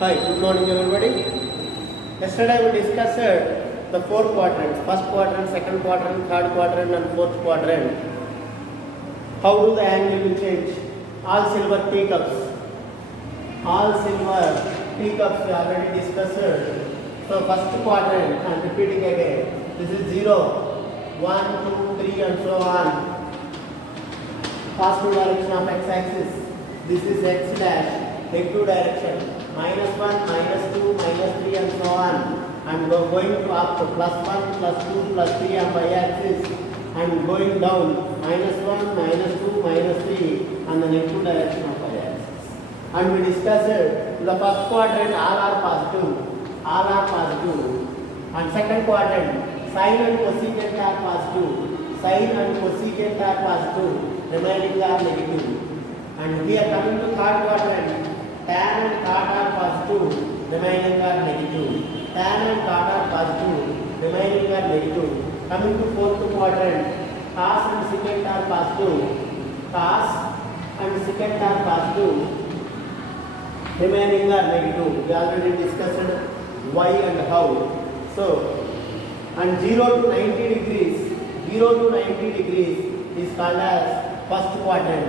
Hi, good morning everybody. Yesterday we discussed the four quadrants, first quadrant, second quadrant, third quadrant and fourth quadrant. How do the angle will change? All silver teacups. All silver teacups we already discussed. So first quadrant, I am repeating again. This is 0, 1, 2, 3 and so on. Positive direction of x-axis. This is x dash, negative direction. -1, -2, -3 and so on, and going to up to +1, +2, +3 on y-axis, and going down -1, -2, -3 on the negative direction of y-axis. And we discussed in the first quadrant all are positive, and second quadrant sine and cosecant are positive, remaining are negative. And here coming to third quadrant, tan and cot are positive, remaining are negative. Tan and cot are positive, remaining are negative. Coming to fourth quadrant, cos and secant are positive, remaining are negative. We already discussed why and how. So, and 0 to 90 degrees is called as first quadrant.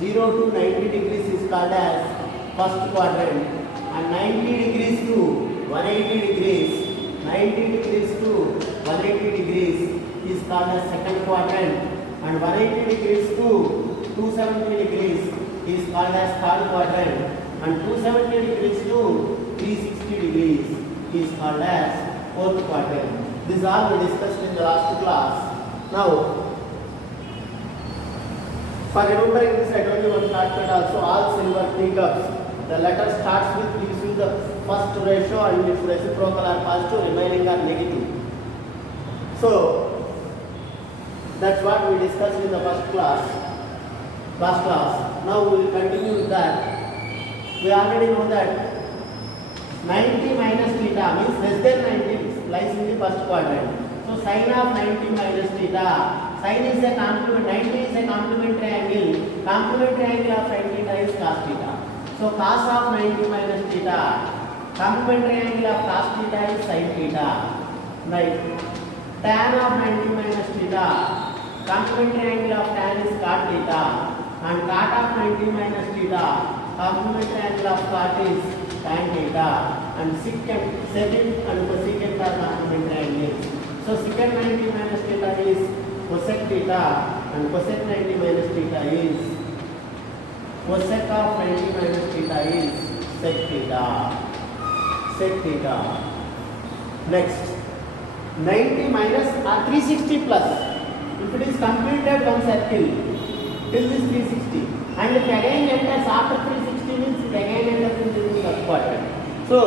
0 to 90 degrees is called as first quadrant, and 90 degrees to 180 degrees is called as second quadrant, and 180 degrees to 270 degrees is called as third quadrant, and 270 degrees to 360 degrees is called as fourth quadrant. These are we discussed in the last class. Now, for remembering this, I told you one shortcut also, all silver teacups. The letter starts with gives you the first ratio, and if reciprocal are positive, remaining are negative. So that's what we discussed in the first class. Now we will continue with that. We already know that 90 minus theta means less than 90 lies in the first quadrant. So sin of 90 minus theta. Sin is a complement. 90 is a complementary angle. Complementary angle of sin theta is cos theta. So cos of 90 minus theta, complementary angle of cos theta is sin theta. Right. Tan of 90 minus theta, complementary angle of tan is cot theta. And cot of 90 minus theta, complementary angle of cot is tan theta. And secant and cosecant are complementary angles. So secant 90 minus theta is cosec theta, and cosec 90 minus theta is cosec of 90 minus theta is sec theta. Next, 90 minus 360 plus. If it is completed one circle till this 360, and if again enters after 360 means it again enters into the first quadrant. So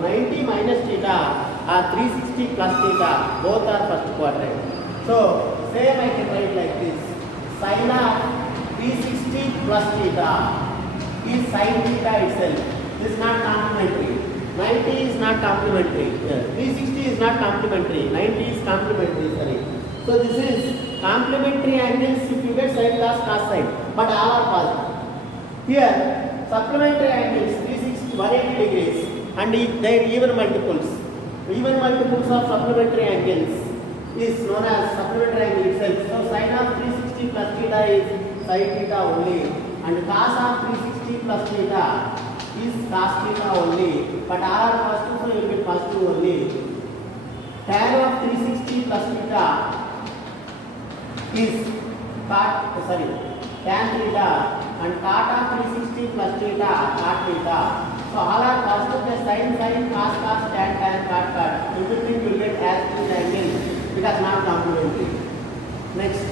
90 minus theta or 360 plus theta, both are first quadrant. So same I can write like this: sin of 360 plus theta is sin theta itself. This is not complementary. 90 is not complementary. 360 is not complementary. 90 is complementary. Sorry. So this is complementary angles if you get sin cos cos sin, but all are positive. Here supplementary angles 360 180 degrees, and they even multiples. Even multiples of supplementary angles is known as supplementary angle itself. So sin of 360 plus theta is sin theta only, and cos of 360 plus theta is cos theta only, but all are positive, so you will get positive only. Tan of 360 plus theta is tan theta, and cot of 360 plus theta cot theta. So all are positive, the sin cos tan cot. Everything will get as this angle because not complementary. Next,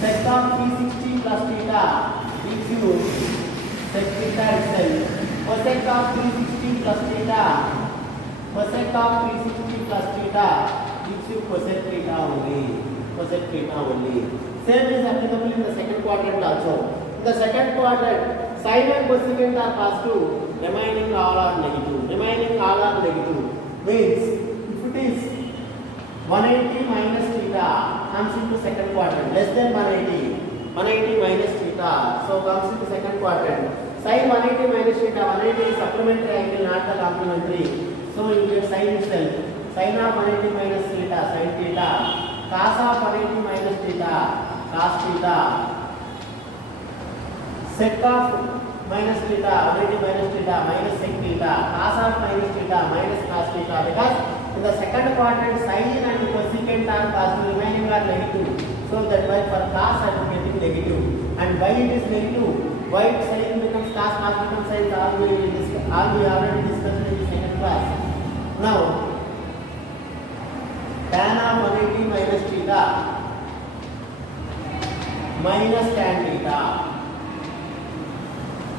sec of 360 plus theta gives you sec theta itself. Cosec of 360 plus theta gives you cosec theta only. Same is applicable in the second quadrant also. In the second quadrant, sin and cosecant are positive, remaining all are negative. Means if it is 180 minus theta comes into second quadrant, less than 180 minus theta, so comes into second quadrant. Sin 180 minus theta, 180 is supplementary angle, not the complementary. So you get sin itself. Sin of 180 minus theta, sin theta. Cos of 180 minus theta, cos theta. Sec of minus theta, 180 minus theta, minus sec theta. Cos of minus theta, minus cos theta. Because in the second quadrant, sin and cosecant are positive, remaining are negative. So that why for cos I am getting negative. And why it is negative? Why sin becomes cos, cos becomes sin, all we already discussed in the second class. Now, tan of 180 minus theta minus tan theta.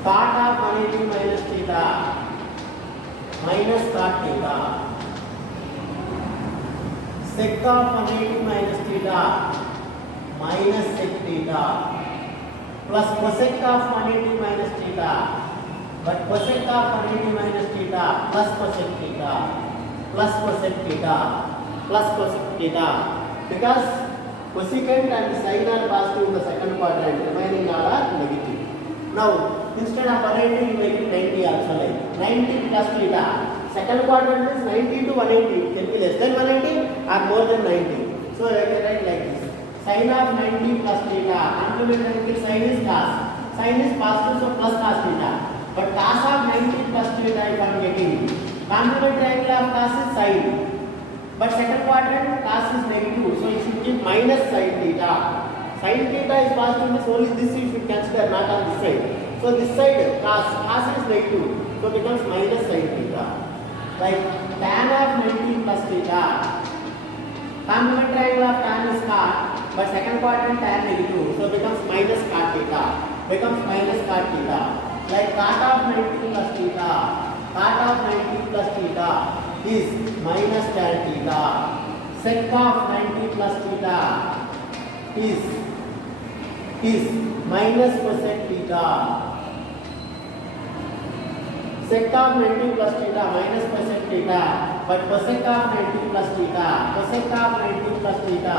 Cot of 180 minus theta minus cot theta. Sec of 180 minus theta minus sec theta. Plus cosec of 180 minus theta, but cosec of 180 minus theta plus cosec theta, plus cosec theta, plus cosec theta. Because cosecant and sin are positive in the second quadrant, remaining all are negative. Now, instead of 180, you make it 90 also, like 90 plus theta. Second quadrant is 90 to 180, can be less than 180 or more than 90. So I can write like this. Sin of 90 plus theta, complementary angle sin is cos. Sin is positive, so plus cos theta. But cos of 90 plus theta if I am getting. Complementary angle of cos is sin. But second quadrant cos is negative, so you should give minus sin theta. Sin theta is positive, means only this you should consider, not on this side. So this side cos is negative, so becomes minus sin theta. Like tan of 90 plus theta. Complementary angle of tan is cot. But second quadrant tan negative, so becomes minus cot theta. Becomes minus cot theta. Like cot of 90 plus theta. Cot of 90 plus theta is minus tan theta. Sec of 90 plus theta is minus cosec theta. Sec of 90 plus theta minus cosec theta. But cosec of 90 plus theta. Cosec of 90 plus theta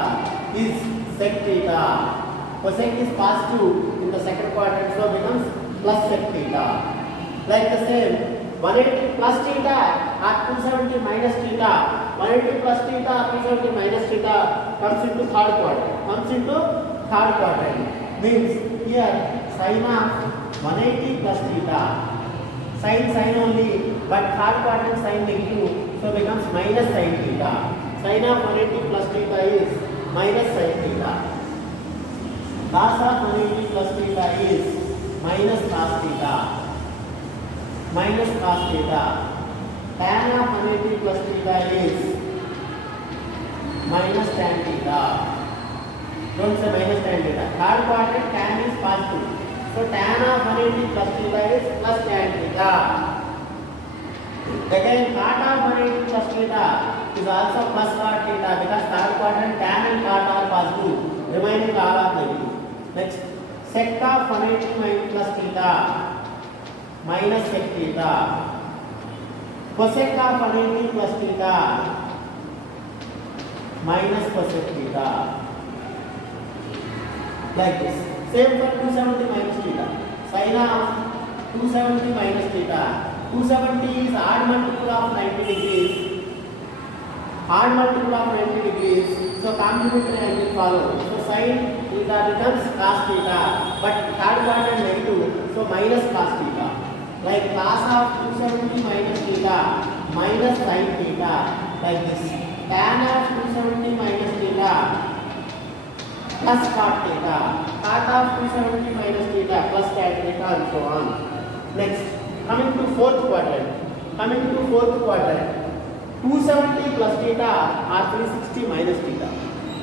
is sec theta. Cosec is positive in the second quadrant, so becomes plus sec theta. Like the same, 180 plus theta or 270 minus theta. 180 plus theta or 270 minus theta comes into third quadrant. Means here sin of 180 plus theta. Sin only, but third quadrant sin negative, so becomes minus sin theta. Sin of 180 plus theta is minus sin theta. Cos of 180 plus theta is minus cos theta. Minus cos theta. Tan of 180 plus theta is minus tan theta. Don't say minus tan theta. Third quadrant tan is positive. So tan of 180 plus theta is plus tan theta. Again, cot of 180 plus theta is also plus cot theta, because third quadrant tan and cot are positive, remaining all are negative. Next, sec of 180 plus theta minus sec theta. Cosec of 180 plus theta minus cosec theta. Like this. Same for 270 minus theta. Sin of 270 minus theta. 270 is odd multiple of 90 degrees. Odd multiple of 90 degrees. So complementary angle follows. So sin theta becomes cos theta. But third quadrant negative. So minus cos theta. Like cos of 270 minus theta minus sin theta. Like this. Tan of 270 minus theta plus cot theta. Cot of 270 minus theta plus tan theta and so on. Next, coming to fourth quadrant. 270 plus theta or 360 minus theta.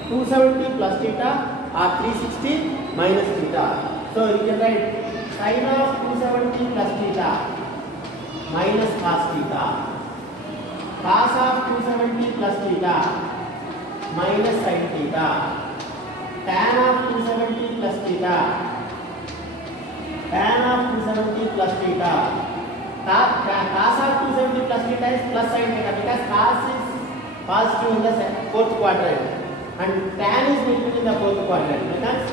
270 plus theta or 360 minus theta. So you can write sin of 270 plus theta minus cos theta. Cos of 270 plus theta minus sin theta. Tan of 270 plus theta. Tan of 270 plus theta. Cos of 270 plus theta is plus sin theta, because cos is positive in the fourth quadrant and tan is negative in the fourth quadrant, because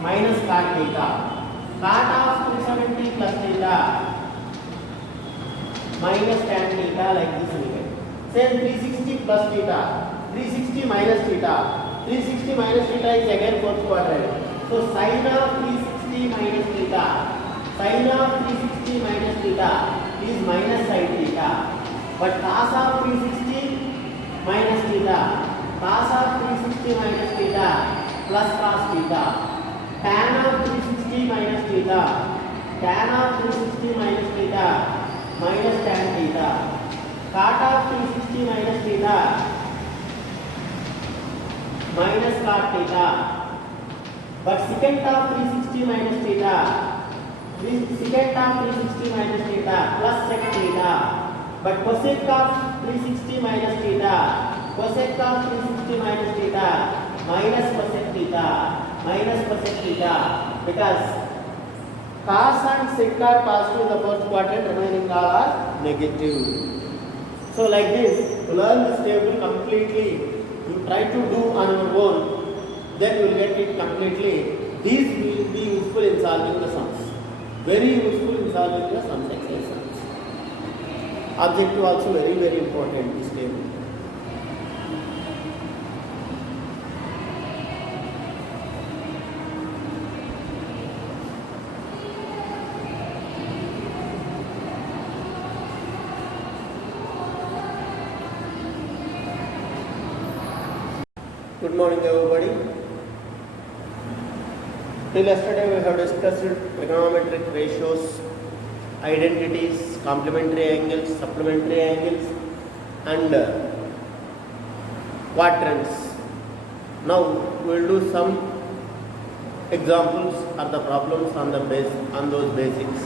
minus cot theta. cot of 270 plus theta minus tan theta, like this we get. Same 360 plus theta, 360 minus theta. 360 minus theta is again fourth quadrant. So sin of 360 minus theta, sin of 360 minus theta is minus sin theta. But cos of 360 minus theta, cos of 360 minus theta plus cos theta. Tan of 360 minus theta, tan of 360 minus theta minus tan theta. Cot of 360 minus theta minus cot theta. But secant of 360 minus theta, secant of 360 minus theta plus sec theta. But cosec of 360 minus theta, cosec of 360 minus theta minus cosec theta, minus cosec theta, because cos and sec are positive in the first quadrant, remaining all are negative. So like this, to learn this table completely, you try to do on your own, then you will get it completely. These will be useful in solving the sums, very useful in solving the sums exercises. Objective also very very important, this table. Good morning everybody. Till yesterday we have discussed trigonometric ratios, identities, complementary angles, supplementary angles and quadrants. Now we will do some examples or the problems on those basics.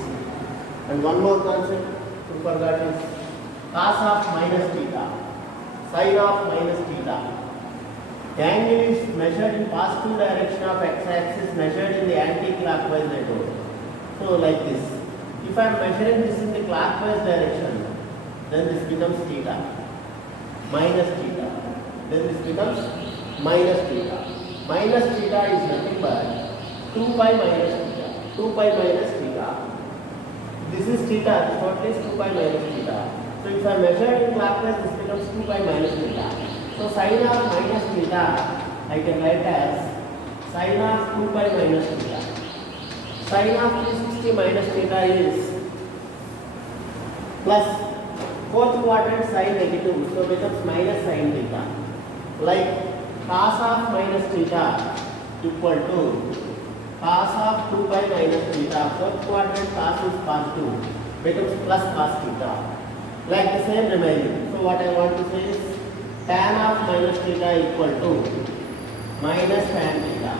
And one more concept we forgot is cos of minus theta, sin of minus theta. The angle is measured in positive direction of x-axis, measured in the anti-clockwise network. So like this. If I am measuring this in the clockwise direction, then this becomes theta, minus theta. Then this becomes minus theta. Minus theta is nothing but 2 pi minus theta. 2 pi minus theta. This is theta, this total is 2 pi minus theta. So if I measure in clockwise, this becomes 2 pi minus theta. So sin of minus theta I can write as sin of 2 pi minus theta. Sin of 360 minus theta is plus fourth quadrant sin negative, so becomes minus sin theta. Like cos of minus theta equal to cos of 2 pi minus theta. Fourth quadrant cos is positive, becomes plus cos theta. Like the same remaining. So what I want to say is tan of minus theta equal to minus tan theta.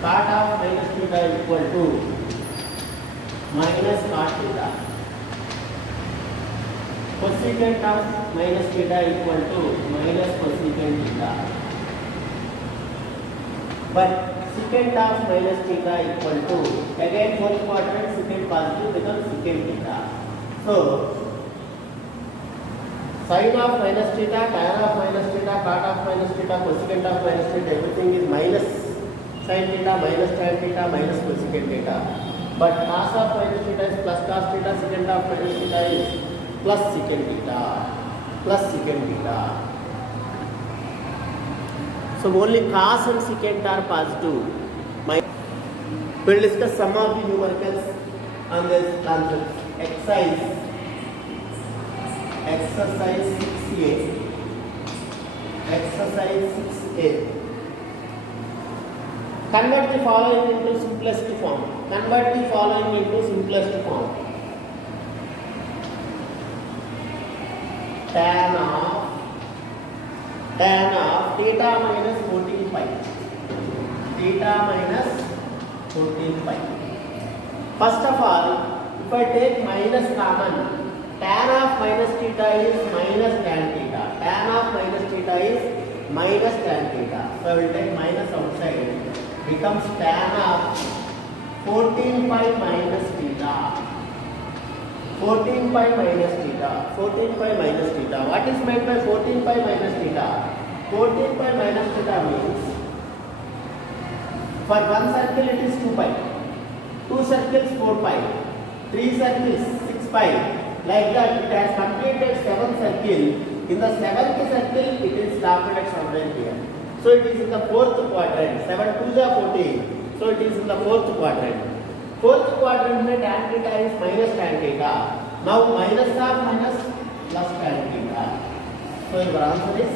Cot of minus theta equal to minus cot theta. Cosecant of minus theta equal to minus cosecant theta. But secant of minus theta equal to, again fourth quadrant secant positive becomes secant theta. So sin of minus theta, tan of minus theta, cot of minus theta, cosecant of minus theta, everything is minus sin theta, minus tan theta, minus cosecant theta. But cos of minus theta is plus cos theta, secant of minus theta is plus secant theta, plus secant theta. So only cos and secant are positive. We will discuss some of the numericals on this concept. Exercise 6a. Exercise 6a. Convert the following into simplest form. Convert the following into simplest form. Tan of theta minus 14 pi. Theta minus 14 pi. First of all, if I take minus common, tan of minus theta is minus tan theta. Tan of minus theta is minus tan theta. So I will take minus outside. Becomes tan of 14 pi minus theta. 14 pi minus theta. 14 pi minus theta. What is meant by 14 pi minus theta? 14 pi minus theta means for one circle it is 2 pi. 2 circles 4 pi, 3 circles 6 pi. Like that, it has completed 7 circle. In the 7th circle, it is stopped at somewhere here. So it is in the 4th quadrant. 7 2s are 14. So it is in the 4th quadrant. 4th quadrant में tan theta is minus tan theta. Now minus of minus plus tan theta. So your answer is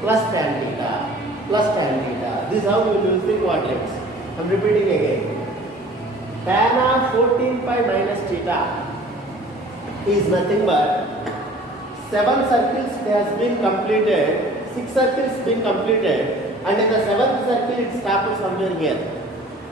plus tan theta. Plus tan theta. This is how we use the quadrants. I am repeating again. Tan of 14 pi minus theta is nothing but 7 circles has been completed, 6 circles been completed, and in the 7th circle it stopped somewhere here.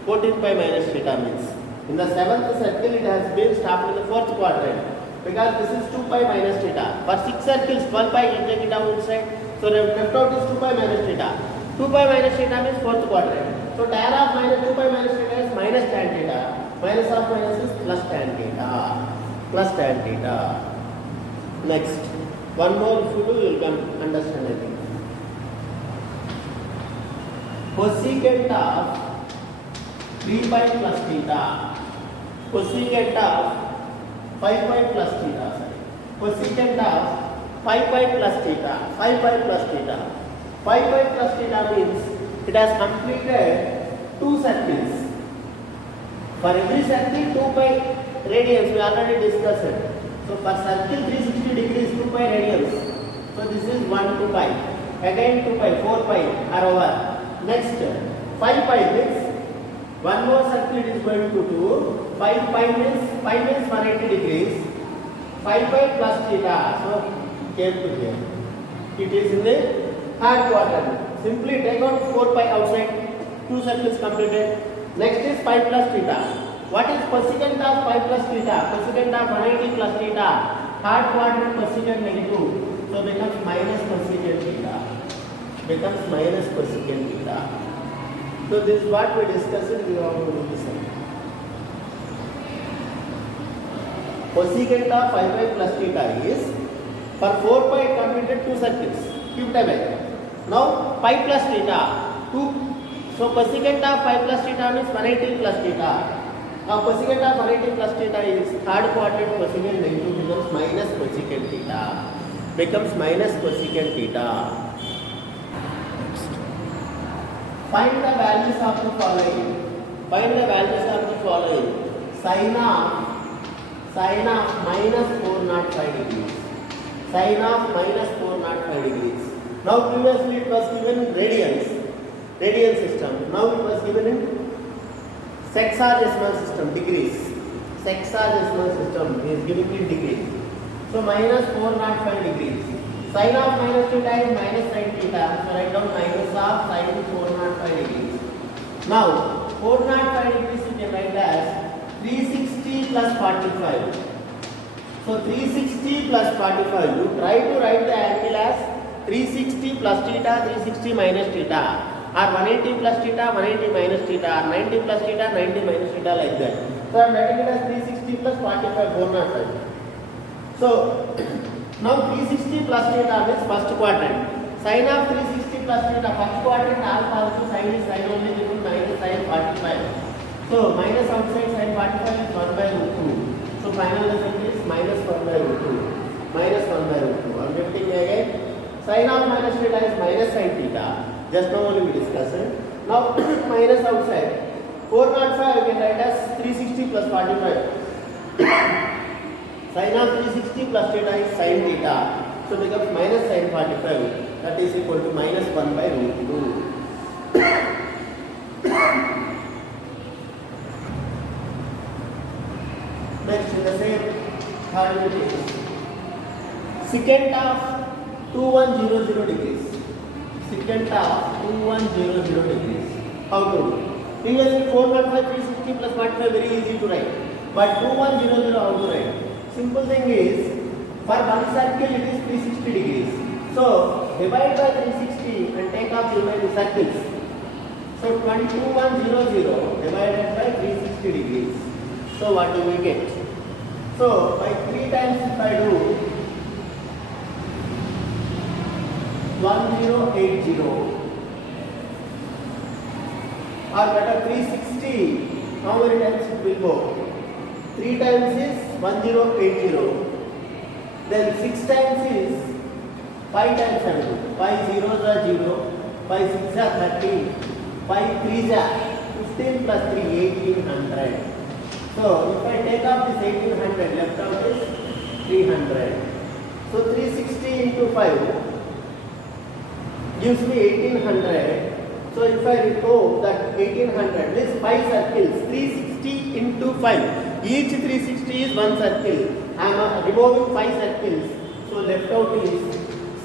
14 pi minus theta means in the 7th circle it has been stopped in the 4th quadrant, because this is 2 pi minus theta. For 6 circles 12 pi, you take it down inside. So left out is 2 pi minus theta. 2 pi minus theta means 4th quadrant. So tan of minus 2 pi minus theta is minus tan theta. Minus of minus is plus tan theta. Plus tan theta. Next, one more if you do, you will come understand I think. Cosecant of 3 pi plus theta. Cosecant of 5 pi plus theta. Sorry. Cosecant of 5 pi plus theta. 5 pi plus theta. 5 pi plus theta means it has completed 2 circles. For every circle 2 pi radians we already discussed it. So for circle 360 degrees 2 pi radians. So this is 1 2 pi. Again 2 pi, 4 pi are over. Next 5 pi means one more circle it is going to do. 5 pi means 180 degrees. 5 pi plus theta. So came to here. It is in the 3rd quadrant. Simply take out 4 pi outside. 2 circles completed. Next is pi plus theta. What is cosecant of pi plus theta? Cosecant of 180 plus theta. 3rd quadrant cosecant negative. So becomes minus cosecant theta. Becomes minus cosecant theta. So this is what we discussed. We have to do this. Cosecant of 5 pi plus theta is for 4 pi it completed 2 circles. Keep it away. Now pi plus theta 2. So cosecant of 5 plus theta means 180 plus theta. Now cosecant of 180 plus theta is 3rd quadrant cosecant negative becomes minus cosecant theta. Becomes minus cosecant theta. Find the values of the following. Find the values of the following. Sin of minus 405 degrees. Sin of minus 405 degrees. Now previously it was given in radian system. Now it was given in sexagesimal system, degrees. Sexagesimal system is giving in degrees. So minus 405 degrees. Sin of minus theta is minus sin theta. So write down minus of sin 405 degrees. Now 405 degrees you can write as 360 plus 45. So 360 plus 45. You try to write the angle as 360 plus theta, 360 minus theta, or 180 plus theta, 180 minus theta, or 90 plus theta, 90 minus theta, like that. So I am writing it as 360 plus 45, 405. So now 360 plus theta means 1st quadrant. Sin of 360 plus theta, 1st quadrant alpha also sin is sin only equal minus sin 45. So minus outside sin 45 is 1 by root 2. So final result is minus 1 by root 2. Minus 1 by root 2. I am repeating again. Sin of minus theta is minus sin theta. Just now only we discussed it. Now minus outside. 405 you can write as 360 plus 45. Sin of 360 plus theta is sin theta. So becomes minus sin 45. That is equal to minus 1 by root 2. Next in the same third unit. Secant of 2100 degrees. Secant of 2100 degrees. How to do? Previously 415 360 plus 45 very easy to write. But 2100 how to write? Simple thing is, for one circle it is 360 degrees. So divide by 360 and take off the remaining circles. So 2100 divided by 360 degrees. So what do we get? So by 3 times if I do 1080, or better 360 how many times it will go? 3 times is 1080. Then 6 times is 5 times 7. 5 zeros are 0. 5 6 are 30. 5 3s are 15 plus 3 1800. So if I take off this 1800, left out is 300. So 360 into 5 gives me 1800. So if I recall that 1800 means 5 circles, 360 into 5. Each 360 is 1 circle. I am removing 5 circles. So left out is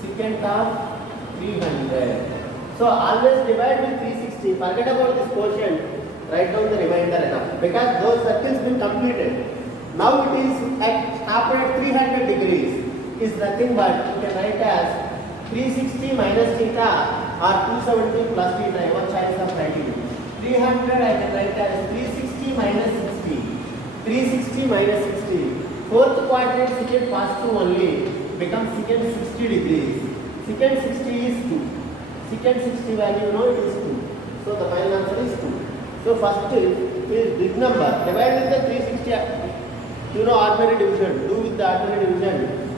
secant of 300. So always divide with 360. Forget about this quotient. Write down the remainder enough. Because those circles been completed. Now it is stopped at 300 degrees. Is nothing but you can write as 360 minus theta or 270 plus theta. Your choice of writing. 300 I can write as 360 minus 60. 360 minus 60. Fourth quadrant secant positive only becomes secant 60 degrees. Secant 60 is 2. Secant 60 value you know it is 2. So the final answer is 2. So first is big number. Divide with the 360. You know ordinary division. Do with the ordinary division.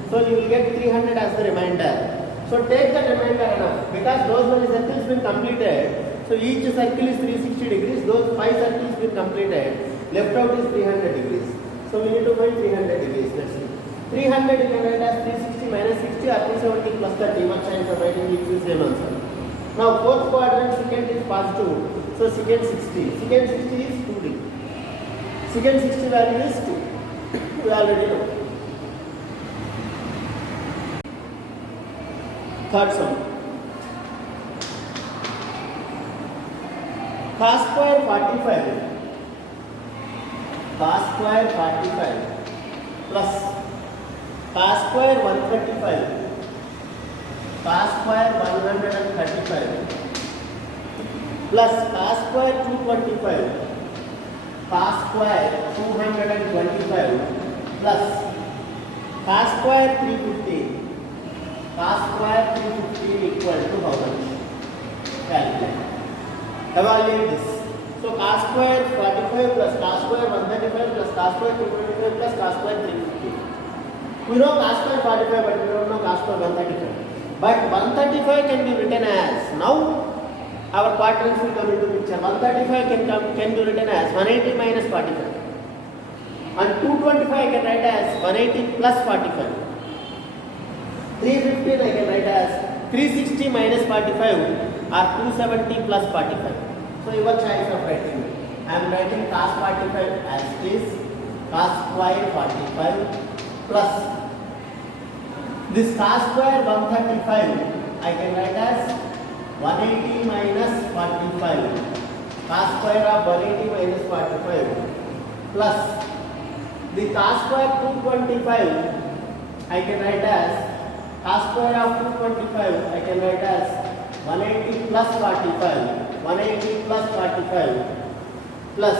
So you will get 300 as the remainder. So take the remainder enough. Because those many circles been completed. So each circle is 360 degrees. Those 5 circles been completed. Left out is 300 degrees. So we need to find 300 degrees. Let's see. 300 you can write as 360 minus 60 or 270 plus 30. What chance of writing is the same answer. Now fourth quadrant secant is positive. So secant 60. Secant 60 is 2 degree. Secant 60 value is 2. We already know. Third sum. Cos square 45. Cos square 45 plus cos square 135. Cos square 135 plus cos square 225. Cos square 225 plus cos square 315. Cos square 315 equal to how much? Calculate. Evaluate this. So cos square 45 plus cos square 135 plus cos square 225 plus cos square 350. We know cos square 45 but we don't know cos square 135. But 135 can be written as, now our quadrants will come into picture. 135 can be written as 180 minus 45. And 225 I can write as 180 plus 45. 315 I can write as 360 minus 45 or 270 plus 45. So your choice of writing. I am writing cos 45 as this, cos square 45 plus this cos square 135 I can write as 180 minus 45. Cos square of 180 minus 45 plus the cos square 225 I can write as cos square of 225 I can write as 180 plus 45. 180 plus 45 plus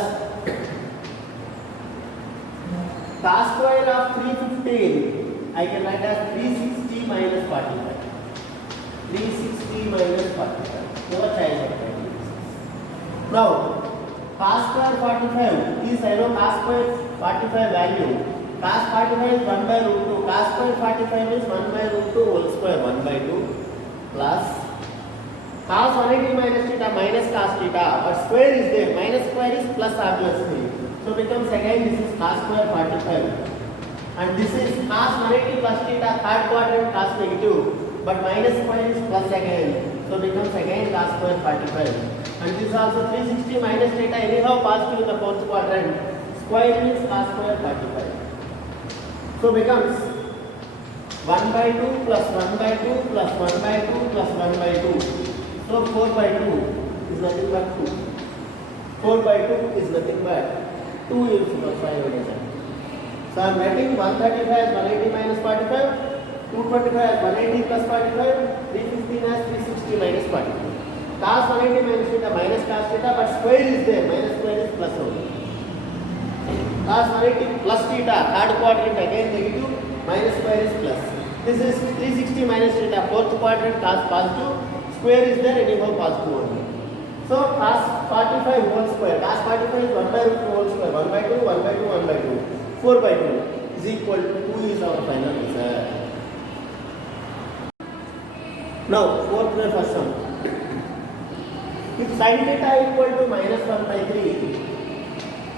cos square of 315 I can write as 360 minus 45. 360 minus 45. Your choice of writing. Now cos square 45 is, I know cos square 45 value. Cos 45 is 1 by root 2. Cos square 45 is 1 by root 2 whole square 1 by 2 plus cos 180 minus theta minus cos theta. But square is there. Minus square is plus obviously. So becomes again this is cos square 45. And this is cos 180 plus theta, third quadrant cos negative. But minus square is plus again. So becomes again cos square 45. And this is also 360 minus theta anyhow positive in the fourth quadrant. Square means cos square 45. So becomes 1 by 2 plus 1 by 2 plus 1 by 2 plus 1 by 2. So 4 by 2 is nothing but 2. 4 by 2 is nothing but 2 is 5. So I am writing 135 as 180 minus 45, 225 as 180 plus 45, 315 as 360 minus 45. Cos 180 minus theta minus cos theta, but square is there. Minus square is plus only. Cos 180 plus theta, third quadrant again negative, minus square is plus. This is 360 minus theta, fourth quadrant cos positive, square is there anyhow positive only. So So cos 45 whole square. Cos 45 is 1 by root 2 whole square. 1 by 2, 1 by 2, 1 by 2. 4 by 2 is equal to 2 is our final answer. Now, fourth and first sum. If sin theta equal to minus 1 by 3,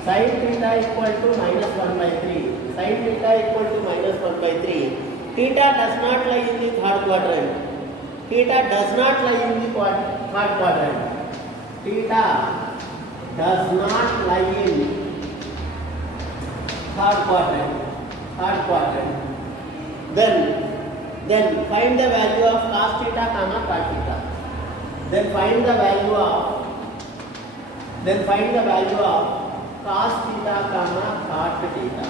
sin theta equal to minus 1 by 3, sin theta equal to minus 1 by 3, theta does not lie in the third quadrant. Theta does not lie in the third quadrant. Theta does not lie in third quadrant. Then find the value of cos theta comma cot theta. Then find the value of cos theta comma cot theta.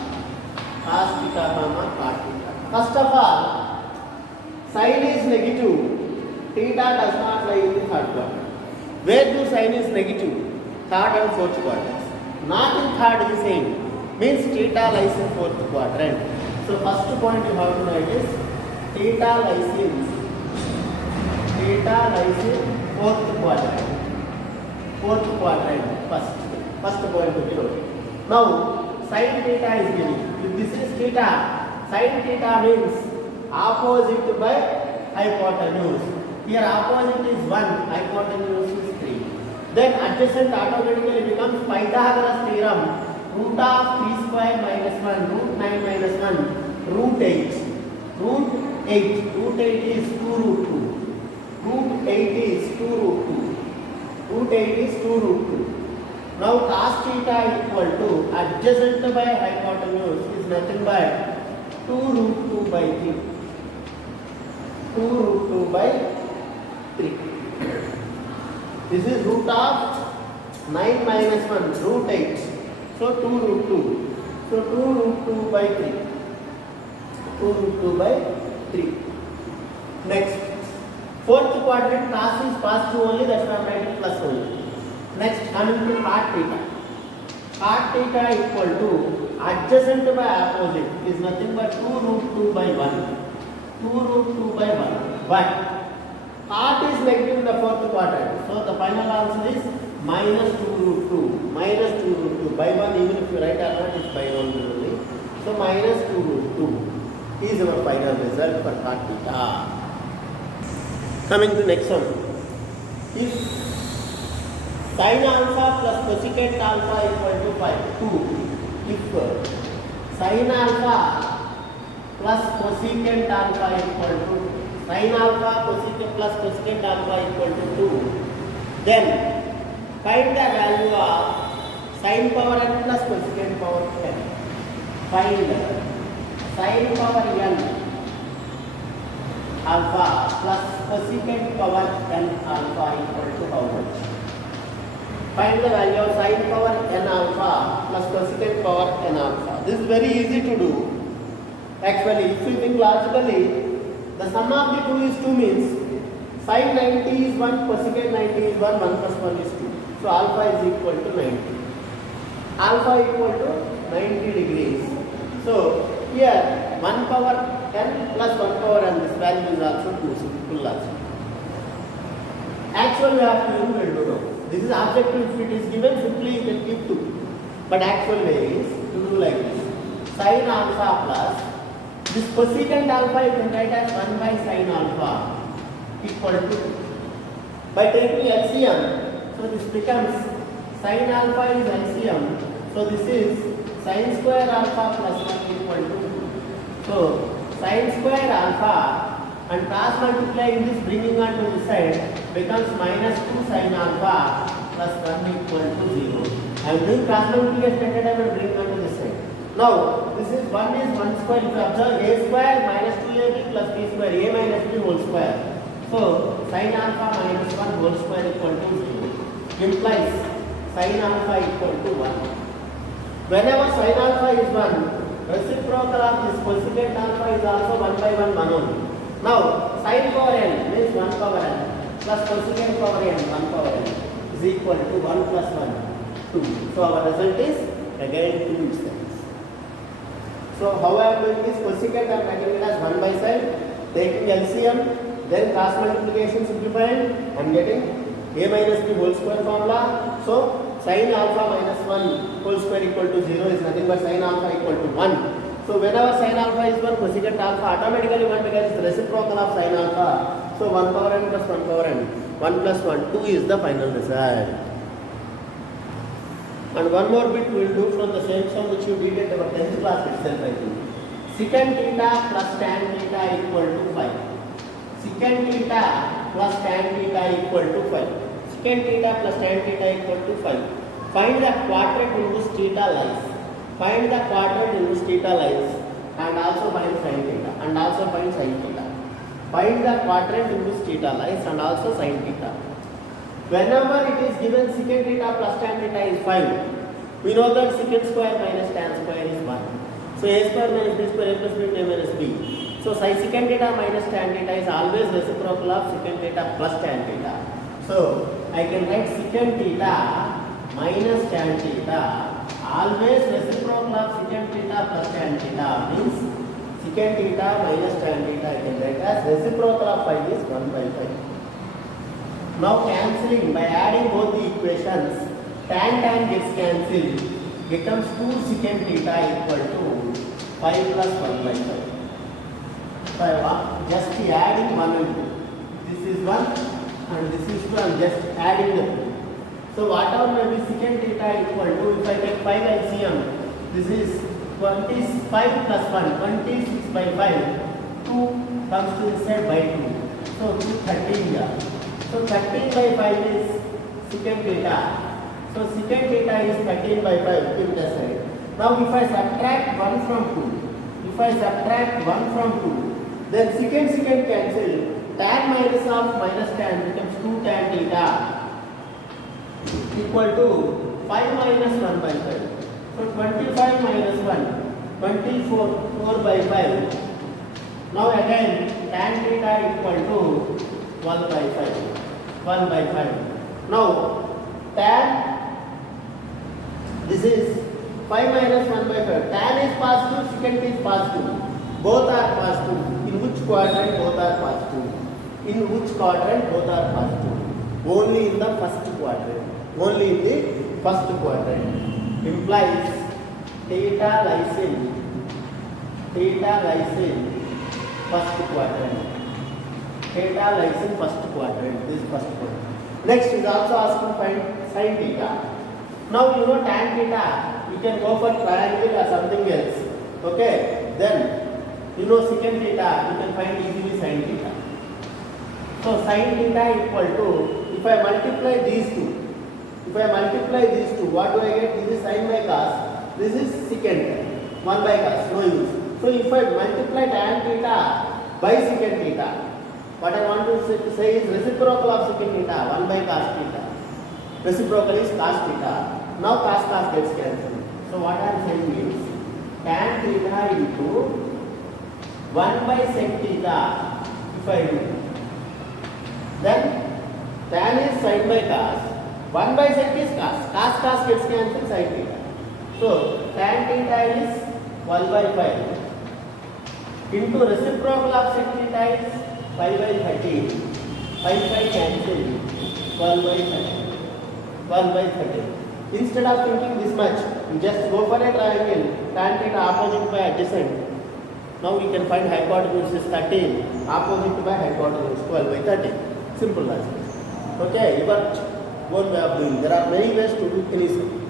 Cos theta comma cot theta. First of all, sin is negative. Theta does not lie in the third quadrant. Where do sin is negative? Third and fourth quadrants. Not in third is saying. Means theta lies in fourth quadrant. So first point you have to write is theta lies in fourth quadrant. First point to be noted. Now sin theta is given. If this is theta, sin theta means opposite by hypotenuse. Here opposite is 1, hypotenuse is 3. Then adjacent automatically becomes Pythagoras theorem. Root of 3 square minus 1, root 9 minus 1, root 8. Root 8 is 2 root 2. Root 8 is 2 root 2. Now cos theta equal to adjacent by hypotenuse is nothing but 2 root 2 by 3. 2 root 2 by 3. This is root of 9 minus 1, root 8. So 2 root 2. So 2 root 2 by 3. 2 root 2 by 3. Next, fourth quadrant cos is positive only, that's why I am writing plus only. Next, coming to cot theta. Cot theta equal to adjacent by opposite is nothing but 2 root 2 by 1. 2 root 2 by 1. But cot is negative in the fourth quadrant. So the final answer is minus 2 root 2. Minus 2 root 2 by 1, even if you write or not, it's by 1 only. So minus 2 root 2 is our final result for cot theta. Coming to next one. If sin alpha plus cosecant alpha equal to 2, if sin alpha plus cosecant alpha equal to sin alpha cosecant plus cosecant alpha equal to 2, then find the value of sin power n plus cosecant power n. Find sin power n alpha plus cosecant power n alpha equal to how much? Find the value of sin power n alpha plus cosecant power n alpha. This is very easy to do. Actually, if you think logically, the sum of the two is 2 means sin 90 is 1, cosecant 90 is 1, 1 plus 1 is 2. So alpha is equal to 90. Alpha equal to 90 degrees. So here 1 power n plus 1 power n, this value is also 2, simple logic. Actually, we have to use no. This is objective. If it is given, simply you can keep 2. But actual way is to do like this. Sin alpha plus this cosecant alpha you can write as 1 by sin alpha equal to, by taking LCM, so this becomes sin alpha is LCM, so this is sin square alpha plus 1 equal to 2. So sin square alpha and cross multiplying this, bringing on to this side, becomes minus 2 sin alpha plus 1 equal to 0. I am doing cross multiplication at a time and bring on to this side. Now this is 1 is 1 square. If you observe, a square minus 2ab plus b square, a minus b whole square. So sin alpha minus 1 whole square equal to 0 implies sin alpha equal to 1. Whenever sin alpha is 1, reciprocal of this cosecant alpha is also 1 by 1 only. Now sin power n means 1 power n plus cosecant power n 1 power n is equal to 1 plus 1 2. So our result is again 2 itself. So how I am doing this? Cosecant I am writing it as 1 by side, taking LCM, then cross multiplication simplifying, I am getting A minus B whole square formula. So sin alpha minus 1 whole square equal to 0 is nothing but sin alpha equal to 1. So whenever sin alpha is 1, cosecant alpha automatically 1 because it's the reciprocal of sin alpha. So 1 power n plus 1 power n. 1 plus 1, 2 is the final result. And one more bit we will do from the same sum which you did at our 10th class itself, I think. Secant theta plus tan theta equal to 5. Secant theta plus tan theta equal to 5. Secant theta plus tan theta equal to 5. Find the quadrant in which theta lies. Find the quadrant in which theta lies and also find sin theta and also find sin theta. Find the quadrant in which theta lies and also sin theta. Whenever it is given secant theta plus tan theta is 5, we know that secant square minus tan square is 1. So a square minus b square, a plus b, a minus b. So secant theta minus tan theta is always reciprocal of secant theta plus tan theta. So I can write secant theta minus tan theta always reciprocal of secant theta plus tan theta means secant theta minus tan theta I can write as reciprocal of 5 is 1 by 5. Now cancelling by adding both the equations, tan gets cancelled, becomes 2 secant theta equal to 5 plus 1 by 5. So I am just adding 1 and 2. This is 1 and this is 2. I am just adding the 2. So whatever may be secant theta equal to, if I take 5 LCM, this is 25 plus 1, 26 by 5, 2 comes to inside by 2. So 13 here. So 13 by 5 is secant theta. So secant theta is 13 by 5, keep it aside. Now if I subtract 1 from 2, if I subtract 1 from 2, then secant cancel. Tan minus of minus tan becomes 2 tan theta equal to 5 minus 1 by 5. So 25 minus 1, 24, 4 by 5. Now again tan theta equal to 1 by 5. 1 by 5. Now tan, this is 5 minus 1 by 5. Tan is positive, secant is positive. Both are positive. In which quadrant both are positive? In which quadrant both are positive? Only in the first quadrant. Only in the first quadrant. Implies theta lies in first quadrant. Theta lies in first quadrant. This is first quadrant. Next is also asked to find sin theta. Now you know tan theta. You can go for triangle or something else. Okay. Then you know secant theta. You can find easily sin theta. So sin theta equal to, if I multiply these two. If I multiply these two, what do I get? This is sin by cos. This is secant. 1 by cos. No use. So if I multiply tan theta by secant theta, what I want to say is reciprocal of secant theta, 1 by cos theta. Reciprocal is cos theta. Now cos gets cancelled. So what I am saying is tan theta into 1 by sec theta. If I do, then tan is sin by cos. 1 by sec is cos. Cos gets cancelled, sin theta. So tan theta is 1 by 5 into reciprocal of sec theta is 5 by 13. 5 cancel. 1 by 13. 1 by 13. Instead of thinking this much, you just go for a triangle. Tan theta opposite by adjacent. Now we can find hypotenuse is 13. Opposite by hypotenuse 12 by 13. Simple logic. Okay, your own way of doing. There are many ways to do anything.